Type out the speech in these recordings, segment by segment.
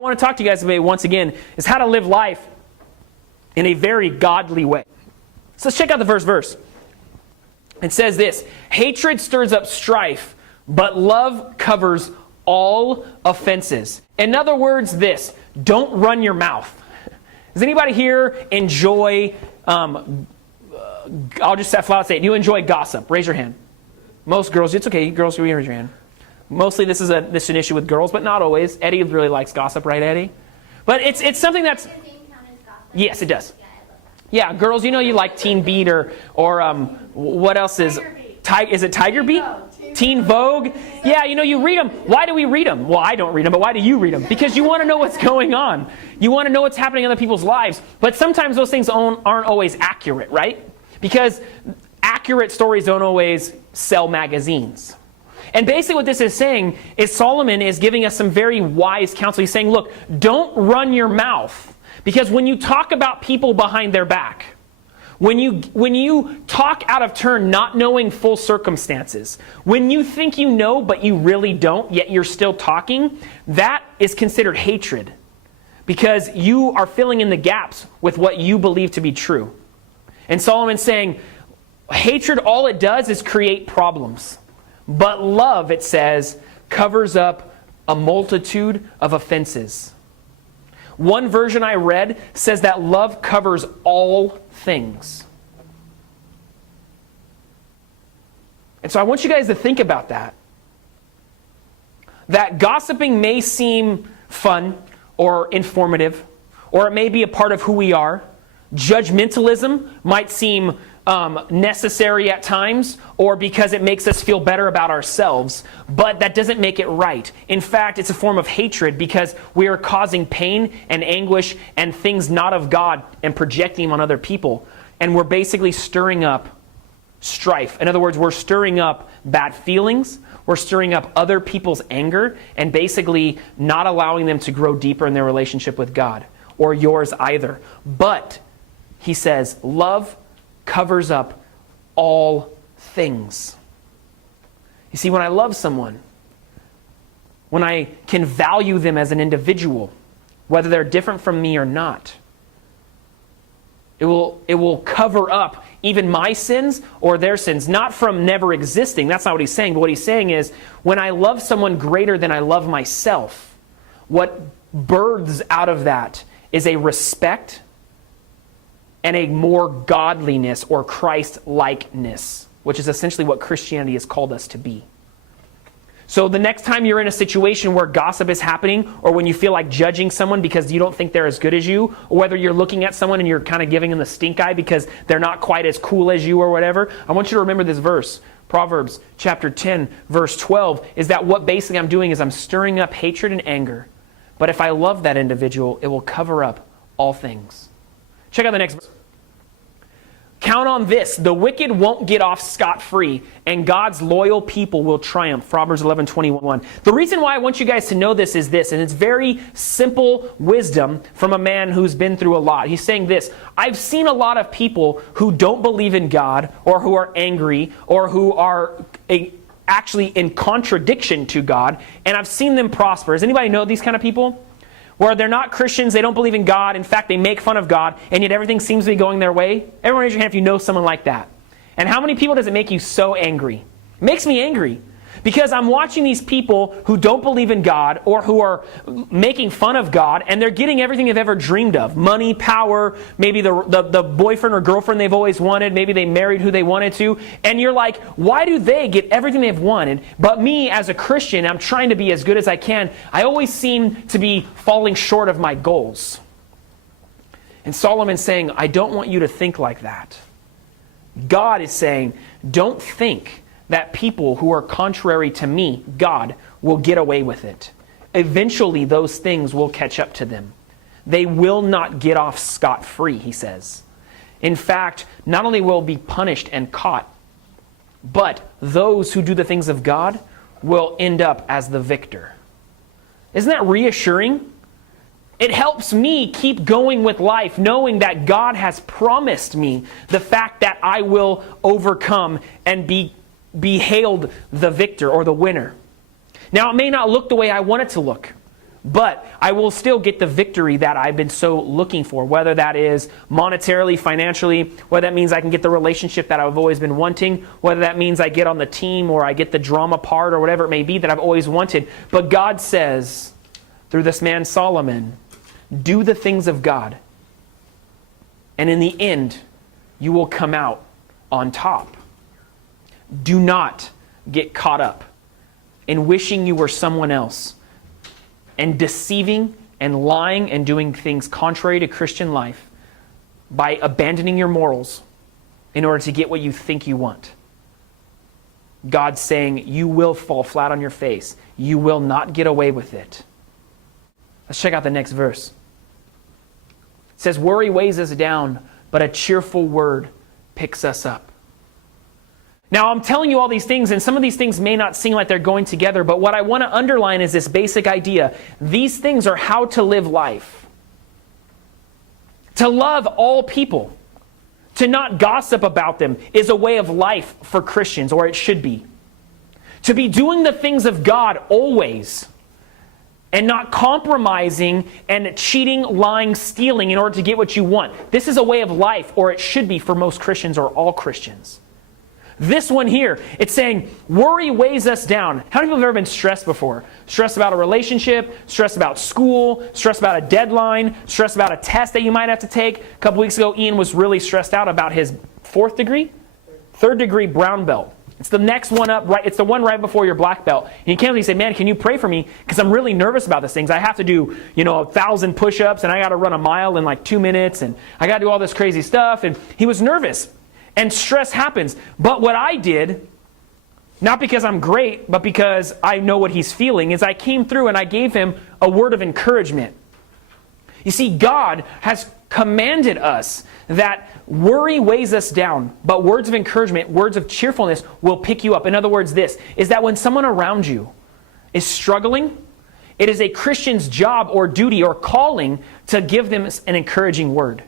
I want to talk to you guys about once again is how to live life in a very godly way. So let's check out the first verse. It says this: hatred stirs up strife, but love covers all offenses. In other words, this: don't run your mouth. Does anybody here enjoy, I'll just flat out say it, do you enjoy gossip? Raise your hand. Most girls, it's okay, girls, you raise your hand. Mostly this is an issue with girls, but not always. Eddie really likes gossip, right, Eddie? But it's something that's... Yes, it does. Yeah, girls, you know you like Teen Beat or what else is... Is it Tiger Beat? Teen Vogue? Yeah, you know, you read them. Why do we read them? Well, I don't read them, but why do you read them? Because you want to know what's going on. You want to know what's happening in other people's lives. But sometimes those things aren't always accurate, right? Because accurate stories don't always sell magazines. And basically what this is saying is Solomon is giving us some very wise counsel. He's saying, look, don't run your mouth. Because when you talk about people behind their back, when you talk out of turn not knowing full circumstances, when you think you know but you really don't, yet you're still talking, that is considered hatred. Because you are filling in the gaps with what you believe to be true. And Solomon's saying, hatred, all it does is create problems. But love, it says, covers up a multitude of offenses. One version I read says that love covers all things. And so I want you guys to think about that. That gossiping may seem fun or informative, or it may be a part of who we are. Judgmentalism might seem necessary at times, or because it makes us feel better about ourselves, but that doesn't make it right. In fact, it's a form of hatred because we are causing pain and anguish and things not of God and projecting them on other people. And we're basically stirring up strife. In other words, we're stirring up bad feelings, we're stirring up other people's anger, and basically not allowing them to grow deeper in their relationship with God, or yours either. But, he says, love covers up all things. You see, when I love someone, when I can value them as an individual, whether they're different from me or not, it will cover up even my sins or their sins, not from never existing. That's not what he's saying. But what he's saying is, when I love someone greater than I love myself, what births out of that is a respect and a more godliness or Christ-likeness, which is essentially what Christianity has called us to be. So the next time you're in a situation where gossip is happening, or when you feel like judging someone because you don't think they're as good as you, or whether you're looking at someone and you're kind of giving them the stink eye because they're not quite as cool as you or whatever, I want you to remember this verse. Proverbs chapter 10, verse 12, is that what basically I'm doing is I'm stirring up hatred and anger. But if I love that individual, it will cover up all things. Check out the next verse. Count on this: the wicked won't get off scot-free, and God's loyal people will triumph. Proverbs 11:21. The reason why I want you guys to know this is this, and it's very simple wisdom from a man who's been through a lot. He's saying this: I've seen a lot of people who don't believe in God, or who are angry, or who are actually in contradiction to God, and I've seen them prosper. Does anybody know these kind of people? Where they're not Christians, they don't believe in God, in fact, they make fun of God, and yet everything seems to be going their way. Everyone raise your hand if you know someone like that. And how many people does it make you so angry? It makes me angry. Because I'm watching these people who don't believe in God, or who are making fun of God, and they're getting everything they've ever dreamed of. Money, power, maybe the boyfriend or girlfriend they've always wanted, maybe they married who they wanted to. And you're like, why do they get everything they've wanted? But me, as a Christian, I'm trying to be as good as I can. I always seem to be falling short of my goals. And Solomon's saying, I don't want you to think like that. God is saying, don't think that people who are contrary to me, God, will get away with it. Eventually, those things will catch up to them. They will not get off scot-free, he says. In fact, not only will be punished and caught, but those who do the things of God will end up as the victor. Isn't that reassuring? It helps me keep going with life, knowing that God has promised me the fact that I will overcome and be hailed the victor or the winner. Now, it may not look the way I want it to look, but I will still get the victory that I've been so looking for, whether that is monetarily, financially, whether that means I can get the relationship that I've always been wanting, whether that means I get on the team or I get the drama part or whatever it may be that I've always wanted. But God says, through this man Solomon, do the things of God, and in the end, you will come out on top. Do not get caught up in wishing you were someone else and deceiving and lying and doing things contrary to Christian life by abandoning your morals in order to get what you think you want. God's saying you will fall flat on your face. You will not get away with it. Let's check out the next verse. It says, worry weighs us down, but a cheerful word picks us up. Now, I'm telling you all these things, and some of these things may not seem like they're going together, but what I want to underline is this basic idea. These things are how to live life. To love all people, to not gossip about them, is a way of life for Christians, or it should be. To be doing the things of God always, and not compromising and cheating, lying, stealing in order to get what you want. This is a way of life, or it should be for most Christians or all Christians. This one here, it's saying, worry weighs us down. How many people have ever been stressed before? Stressed about a relationship, stressed about school, stressed about a deadline, stressed about a test that you might have to take. A couple weeks ago, Ian was really stressed out about his third degree brown belt. It's the next one up, right? It's the one right before your black belt. And he came to me and said, man, can you pray for me? Because I'm really nervous about these things. I have to do, 1,000 push-ups, and I got to run a mile in like 2 minutes, and I got to do all this crazy stuff. And he was nervous. And stress happens. But what I did, not because I'm great, but because I know what he's feeling, is I came through and I gave him a word of encouragement. You see, God has commanded us that worry weighs us down, but words of encouragement, words of cheerfulness will pick you up. In other words, this is that when someone around you is struggling, it is a Christian's job or duty or calling to give them an encouraging word.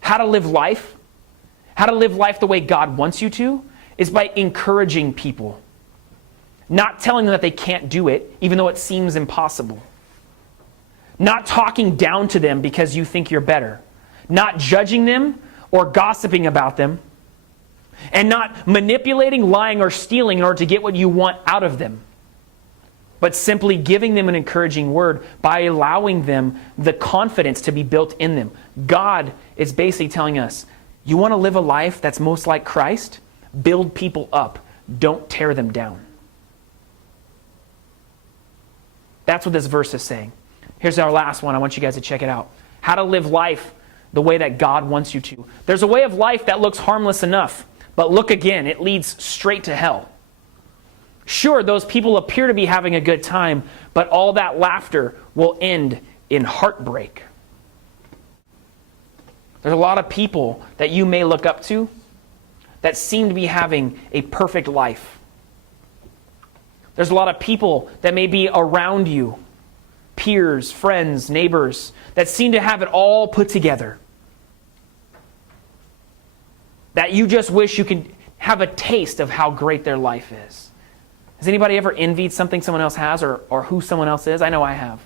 How to live life? How to live life the way God wants you to is by encouraging people. Not telling them that they can't do it, even though it seems impossible. Not talking down to them because you think you're better. Not judging them or gossiping about them. And not manipulating, lying, or stealing in order to get what you want out of them. But simply giving them an encouraging word by allowing them the confidence to be built in them. God is basically telling us, you want to live a life that's most like Christ? Build people up. Don't tear them down. That's what this verse is saying. Here's our last one. I want you guys to check it out. How to live life the way that God wants you to. There's a way of life that looks harmless enough, but look again, it leads straight to hell. Sure, those people appear to be having a good time, but all that laughter will end in heartbreak. There's a lot of people that you may look up to that seem to be having a perfect life. There's a lot of people that may be around you, peers, friends, neighbors, that seem to have it all put together. That you just wish you could have a taste of how great their life is. Has anybody ever envied something someone else has or who someone else is? I know I have.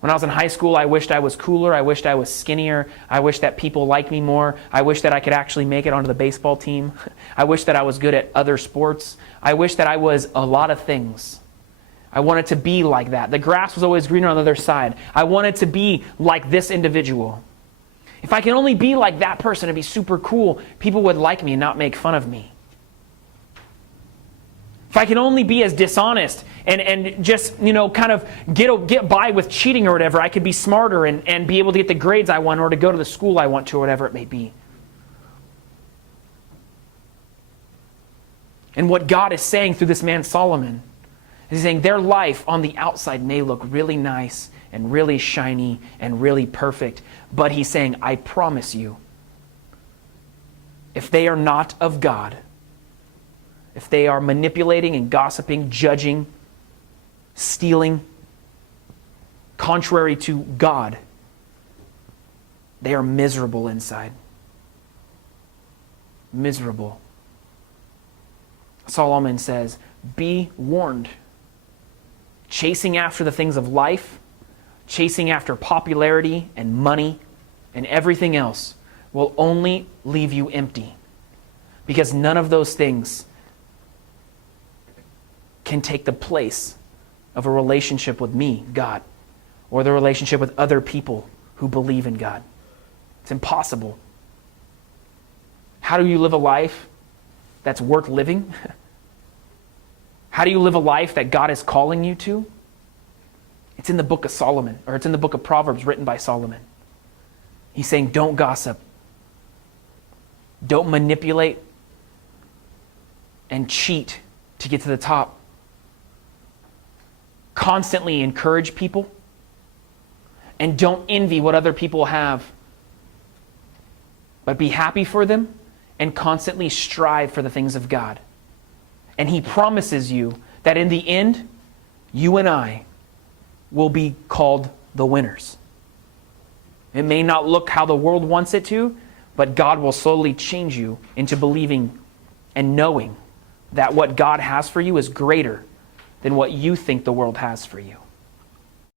When I was in high school, I wished I was cooler. I wished I was skinnier. I wished that people liked me more. I wished that I could actually make it onto the baseball team. I wish that I was good at other sports. I wish that I was a lot of things. I wanted to be like that. The grass was always greener on the other side. I wanted to be like this individual. If I can only be like that person and be super cool, people would like me and not make fun of me. If I can only be as dishonest and just, kind of get by with cheating or whatever, I could be smarter and be able to get the grades I want or to go to the school I want to or whatever it may be. And what God is saying through this man Solomon is saying their life on the outside may look really nice and really shiny and really perfect, but he's saying, I promise you, if they are not of God, if they are manipulating and gossiping, judging, stealing, contrary to God, they are miserable inside. Miserable. Solomon says, be warned. chasing after the things of life, chasing after popularity and money and everything else will only leave you empty, because none of those things can take the place of a relationship with me, God, or the relationship with other people who believe in God. It's impossible. How do you live a life that's worth living? How do you live a life that God is calling you to? It's in the book of Solomon, or it's in the book of Proverbs written by Solomon. He's saying, don't gossip. Don't manipulate and cheat to get to the top. Constantly encourage people. And don't envy what other people have. But be happy for them and constantly strive for the things of God. And he promises you that in the end, you and I will be called the winners. It may not look how the world wants it to, but God will slowly change you into believing and knowing that what God has for you is greater than what you think the world has for you.